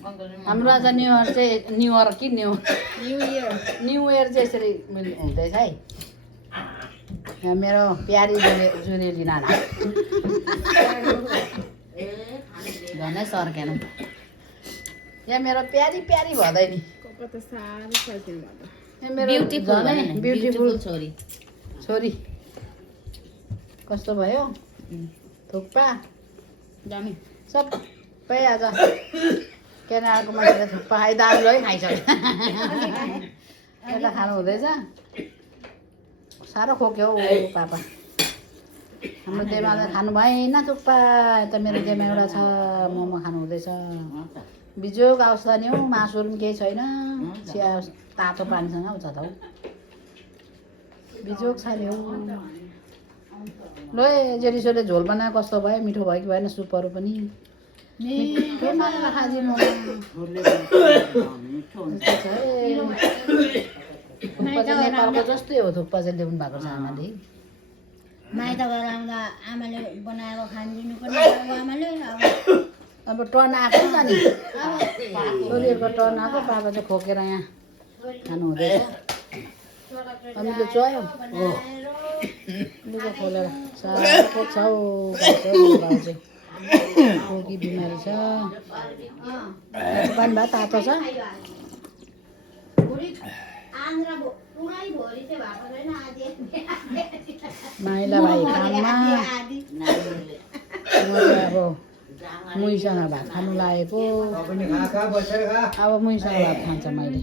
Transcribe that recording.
हाम्रो आज new year चाहिँ न्यु इयर चाहिँ यसरी हुँदैछ है। यहाँ मेरो प्यारी जुरेली नाना झनै सर्केन। यहाँ मेरो प्यारी भदै नि ब्युटिफुल छोरी कस्तो भयो थुक्पा सबै आज केनाको मान्छेले थुक्पा खाइ दाजुलाई खाइसक्यो। एउटा खानु हुँदैछ साह्रो खोक्यो हौ पापा। हाम्रो देमाले खानु भएन थुक्पा। यता मेरो देमा एउटा छ मोमो खानु हुँदैछ। बिजोक आओस् त नि हौ मासुहरू पनि केही छैन। चिया तातो पानीसँग आउँछ त हौ बिजोक छ नि हौ। ल जेरिसोले झोल बनायो कस्तो भयो मिठो भयो कि भएन सुपहरू पनि मिठो मानेर खादिनु। थुक्पा चाहिँ नेपालको जस्तै हो। थुक्पा चाहिँ ल्याउनु भएको छ आमाले। माइत गएर आउँदा आमाले बनाएर खानिदिनु पर्ने आमाले। अब टर्न आएको छ नि छोरीहरूको टर्न आएको। पापा चाहिँ खोकेर यहाँ खानु हुँदैछ। अमिलो चयो लुगा खोलेर साह्रो खोक्छ हौ बाउ चाहिँ खोकी बिमारी छ। पानी भात तातो छ। माइला भाइ काममा म चाहिँ अब मुहीसँग भात खानु लागेको। अब मुहीसँग भात खान्छ मैले।